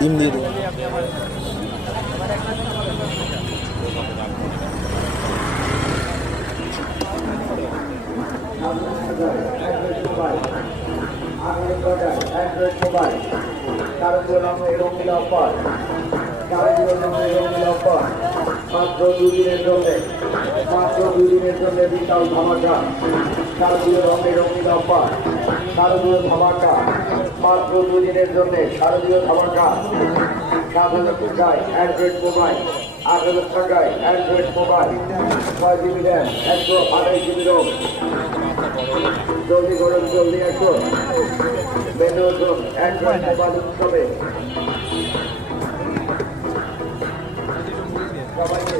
ডিম দিয়ে দেবো। মাত্র দুদিনের জন্য বিশাল ধামাকা, শারদীয় রঙে রঙিন অফার, শারদীয় ধামাকা, মাত্র দুদিনের জন্য শারদীয় ধামাকা। 7,000 টাকায় অ্যান্ড্রয়েড মোবাইল, 8,000 টাকায় Android mobile, 6 GB RAM, 128 GB ROM. জলদি করুন, জলদি আসুন বেনোজন অ্যান্ড্রয়েড মোবাইল উৎসবে সবাইকে